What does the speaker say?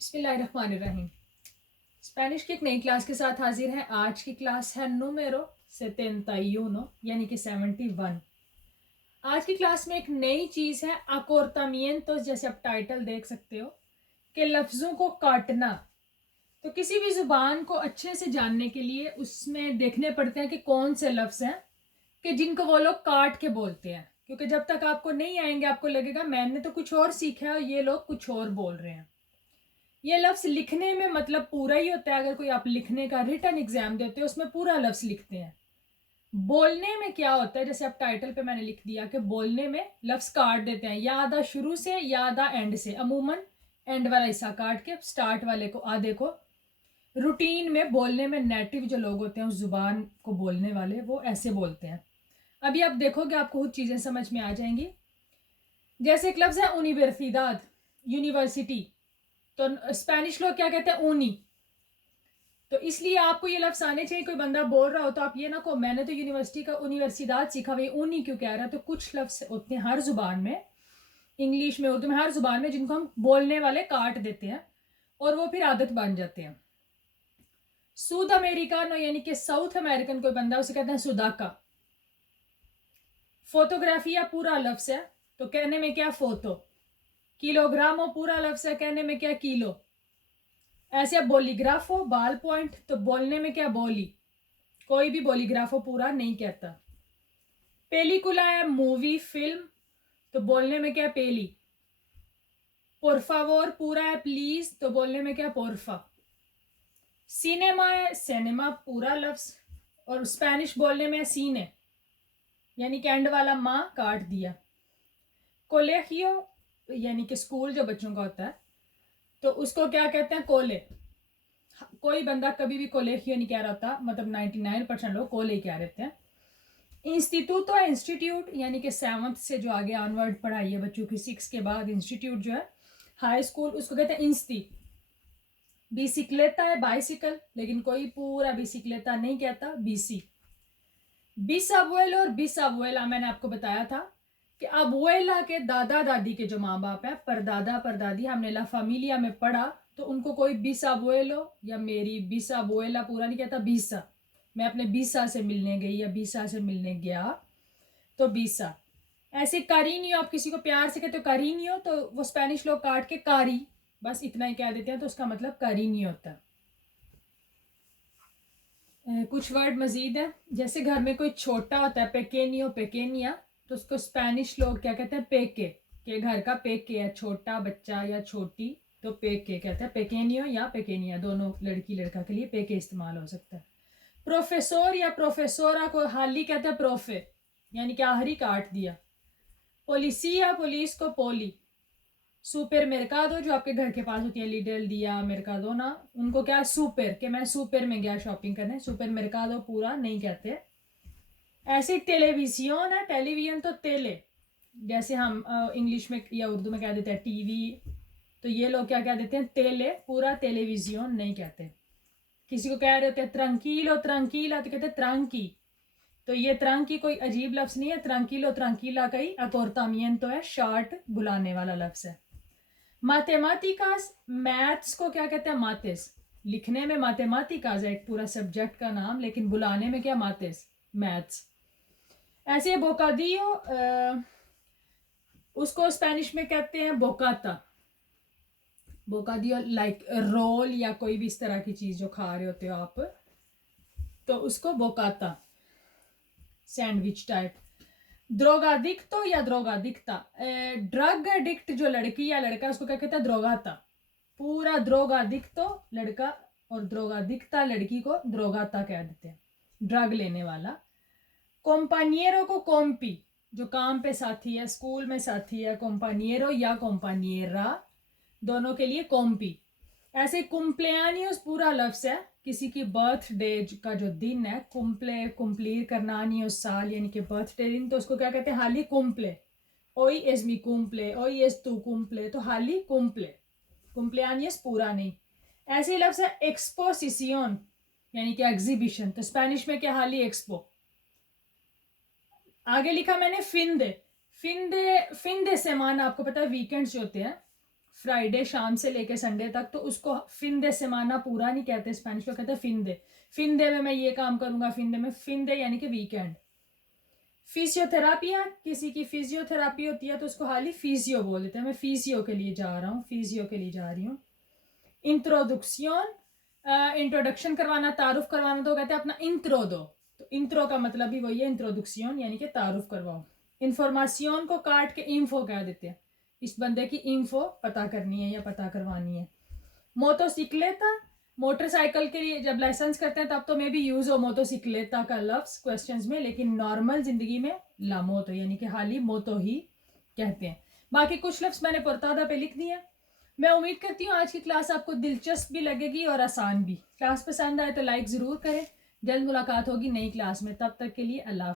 बिस्मिल्लाहिर्रहमानिर्रहीम। स्पेनिश की एक नई क्लास के साथ हाजिर हैं। आज की क्लास है número 71 यानी कि 71। आज की क्लास में एक नई चीज़ है अकोर्तामिentos, जैसे आप टाइटल देख सकते हो कि लफ्ज़ों को काटना। तो किसी भी ज़ुबान को अच्छे से जानने के लिए उसमें देखने पड़ते हैं कि कौन से लफ्ज़ हैं कि जिनको वो लोग काट के बोलते हैं, क्योंकि जब तक आपको नहीं आएंगे आपको लगेगा मैंने तो कुछ और सीखा है और ये लोग कुछ और बोल रहे हैं। ये लफ्ज़ लिखने में मतलब पूरा ही होता है। अगर कोई आप लिखने का रिटन एग्जाम देते हो उसमें पूरा लफ्ज़ लिखते हैं। बोलने में क्या होता है, जैसे आप टाइटल पे मैंने लिख दिया कि बोलने में लफ्ज़ काट देते हैं, या आधा शुरू से या आधा एंड से। अमूमन एंड वाला हिस्सा काट के स्टार्ट वाले को आधे को। रूटीन में बोलने में नेटिव जो लोग होते हैं उस जुबान को बोलने वाले वो ऐसे बोलते हैं। अभी आप देखोगे आपको कुछ चीज़ें समझ में आ जाएंगी। जैसे एक लफ्ज़ है यूनिवर्सिदाद, यूनिवर्सिटी। तो स्पेनिश लोग क्या कहते हैं, ऊनी। तो इसलिए आपको ये लफ्ज़ आने चाहिए। कोई बंदा बोल रहा हो तो आप ये ना कहो मैंने तो यूनिवर्सिटी का यूनिवर्सिदाद सीखा, भाई ऊनी क्यों कह रहा है। तो कुछ लफ्ज़ होते हैं हर जुबान में, इंग्लिश में उर्दू में हर जुबान में, जिनको हम बोलने वाले काट देते हैं और वो फिर आदत बन जाते हैं। सूद अमेरिकानो यानी कि साउथ अमेरिकन कोई बंदा, उसे कहते हैं सुदाका। फोटोग्राफिया पूरा लफ्ज़ है तो कहने में क्या फोटो। किलोग्रामो पूरा लफ्ज़ है, कहने में क्या किलो। ऐसे बोलीग्राफो बाल पॉइंट, तो बोलने में क्या बोली। कोई भी बोलीग्राफो पूरा नहीं कहता। पेलिकुला है मूवी फिल्म, तो बोलने में क्या पेली। पोरफावोर पूरा है प्लीज, तो बोलने में क्या पोरफा। सिनेमा है सिनेमा पूरा लफ्ज, और स्पेनिश बोलने में सीने, यानी कि एंड वाला माँ काट दिया। कोलेजियो यानी कि स्कूल जो बच्चों का होता है, तो उसको क्या कहते हैं, कोले। कोई बंदा कभी भी कोलेजियो नहीं कह रहा था, मतलब 99% लोग कोले कह रहे थे। इंस्टीट्यूट है इंस्टीट्यूट, यानी कि 7th से जो आगे ऑनवर्ड पढ़ाई है बच्चों की, 6 के बाद इंस्टीट्यूट जो है हाई स्कूल, उसको कहते हैं इंस्टी। बिसिक्लेता है बाइसिकल, लेकिन कोई पूरा बिसिक्लेता नहीं कहता, बीसी। बिस अबुएलो और बिस अबुएला मैंने आपको बताया था कि अबुएला के दादा दादी के जो माँ बाप है, परदादा परदादी, हमने ला फैमिलिया में पढ़ा, तो उनको कोई बिस अबुएलो या मेरी बिस अबुएला पूरा नहीं कहता, बीसा। मैं अपने बीसा से मिलने गई या बीसा से मिलने गया, तो बीसा। ऐसे कारीनियो, आप किसी को प्यार से कहते हो कारीनियो, तो वो स्पेनिश लोग काट के कारी, बस इतना ही कह देते हैं, तो उसका मतलब कारीनियो होता है। कुछ वर्ड मजीद है, जैसे घर में कोई छोटा होता है पेकेनियो पेकेनिया, तो उसको स्पेनिश लोग क्या कहते हैं, पेके। के घर का पेके है, छोटा बच्चा या छोटी, तो पेके कहते हैं। पेकेनियो या पेकेनिया दोनों लड़की लड़का के लिए पेके इस्तेमाल हो सकता है। प्रोफेसर या प्रोफेसोरा को हाली कहते हैं प्रोफे, यानी कि आखिरी काट दिया। पोलिसिया पुलिस को पोली। सुपर मेरकादो जो आपके घर के पास होती है, लिडल दिया मेरकादोना, उनको क्या सुपर, कि मैं सुपर में गया शॉपिंग करने, सुपर मेरकादो पूरा नहीं कहते। ऐसे टेलीविजन है, टेलीविजन तो तेले, जैसे हम इंग्लिश में या उर्दू में कह देते हैं टीवी, तो ये लोग क्या कह देते हैं, तेले, पूरा टेलीविजन नहीं कहते। किसी को कह रहे होते हैं ट्रंकीलो ट्रंकीला, तो कहते हैं ट्रांकी। तो ये ट्रांकी कोई अजीब लफ्ज नहीं है, ट्रंकीलो ट्रंकीला का ही अकोर्तामिएंतो है, शॉर्ट बुलाने वाला लफ्ज है। मैथमेटिकास, मैथ्स को क्या कहते हैं, मातेस। लिखने में मैथमेटिकास है एक पूरा सब्जेक्ट का नाम, लेकिन बुलाने में क्या, मातेस, मैथ्स। ऐसे बोकादियो, उसको स्पेनिश में कहते हैं बोकाता। बोकादियो लाइक रोल या कोई भी इस तरह की चीज जो खा रहे होते हो आप, तो उसको बोकाता, सैंडविच टाइप। द्रोगादिक्तो या द्रोगादिक्ता, ड्रग एडिक्ट जो लड़की या लड़का, उसको क्या कहता है, द्रोगाता। पूरा द्रोगादिक्तो लड़का और द्रोगादिक्ता लड़की को द्रोगाता कह देते हैं, ड्रग लेने वाला। कोम्पानियरो को कोम्पी, जो काम पे साथी है, स्कूल में साथी है, कोम्पानियरो या कोम्पानियरा, दोनों के लिए कोम्पी। ऐसे कुम्प्लेआनियोस पूरा लफ्ज है, किसी की बर्थडे का जो दिन है, कुम्प्ले कुम्प्लीर करना नहीं उस साल, यानी कि बर्थडे दिन, तो उसको क्या कहते हैं, हाली कुम्प्ले। ओई एस मी कुम्प्ले, ओई एस तू कुम्प्ले, तो हाली कुम्प्ले। कुम्प्लेआनियस पूरा नहीं। ऐसे लफ्ज है एक्सपोसिसियन, यानी कि एग्जीबिशन, तो स्पेनिश में क्या, हाली एक्सपो। आगे लिखा मैंने फिंदे। फिंदे फिंदे से माना आपको पता है वीकेंड्स जो होते हैं, फ्राइडे शाम से लेके संडे तक, तो उसको फिन दे सेमाना पूरा नहीं कहते स्पेनिश में, कहते हैं फिन दे। फिन दे में मैं ये काम करूंगा, फिन दे में, फिन दे यानी कि वीकेंड। फिजियोथेरापी है, किसी की फिजियोथेरापी होती है तो उसको हाली फिजियो बोल देते हैं। मैं फिजियो के लिए जा रहा हूँ, फिजियो के लिए जा रही हूँ। इंट्रोडक्शन, इंट्रोडक्शन करवाना, तारुफ करवाना, तो कहते हैं अपना इंट्रो दो। तो इंट्रो का मतलब भी वही है, इंट्रोडक्शन यानी कि तारुफ करवाओ। इंफॉर्मेशन को काट के इंफो कह देते हैं, इस बंदे की इंफो पता करनी है या पता करवानी है। मोटोसिक्लेटा, मोटरसाइकिल के लिए जब लाइसेंस करते हैं तब तो मे भी यूज हो मोटोसिक्लेटा का लफ्ज क्वेश्चंस में, लेकिन नॉर्मल जिंदगी में ला मोटो यानी कि हाली मोटो ही कहते हैं। बाकी कुछ लफ्ज मैंने portada पे लिख दिया। मैं उम्मीद करती हूँ आज की क्लास आपको दिलचस्प भी लगेगी और आसान भी। क्लास पसंद आए तो लाइक ज़रूर करें। जल्द मुलाकात होगी नई क्लास में, तब तक के लिए अल्लाह।